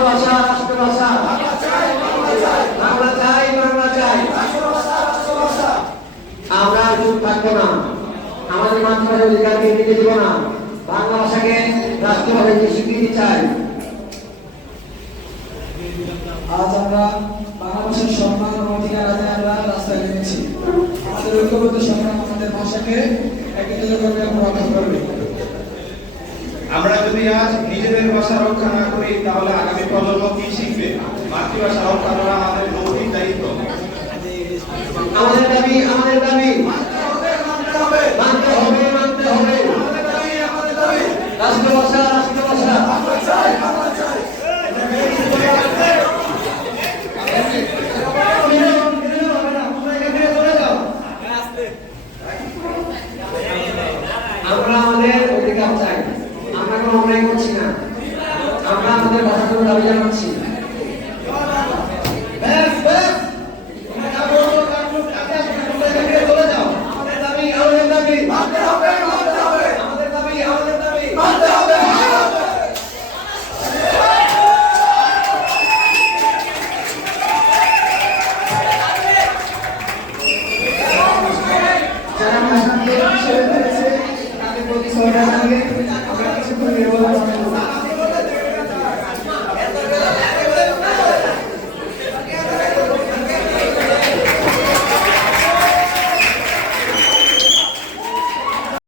রাষ্ট্রভাষা রাষ্ট্রভাষা বাংলা চাই বাংলা চাই আমরা চুপ থাকবো না আমাদের মাতৃভাষার অধিকারকে নিতে দেব না বাংলা ভাষাকে রাষ্ট্রভাষাকে স্বীকৃতি চাই আজ আমরা বাংলা ভাষার সম্মান ও অধিকার আদায়ে আমরা রাস্তায় নেমেছি আমাদের ঐক্যবদ্ধ সংগ্রাম আমাদের ভাষাকে একত্রিতভাবে রক্ষা করবে আমরা যদি আজ নিজেদের ভাষা রক্ষা না করি তাহলে আগামী প্রজন্ম কি শিখবে মাতৃভাষা রক্ষা করা আমাদের নৈতিক দায়িত্ব আমাদের দাবি মানতে হবে রাষ্ট্রভাষা রাষ্ট্রভাষা আমরা আমাদের অধিকার চাই আমরা কোনো অন্যায় করছি না আমরা আমাদের ভাষার জন্য দাবি জানাচ্ছি যারা ভাষাকে ছেড়ে ফেলেছে তাদের প্রতি শ্রদ্ধা জানিয়ে আমরা কিছুক্ষণ নিরবতা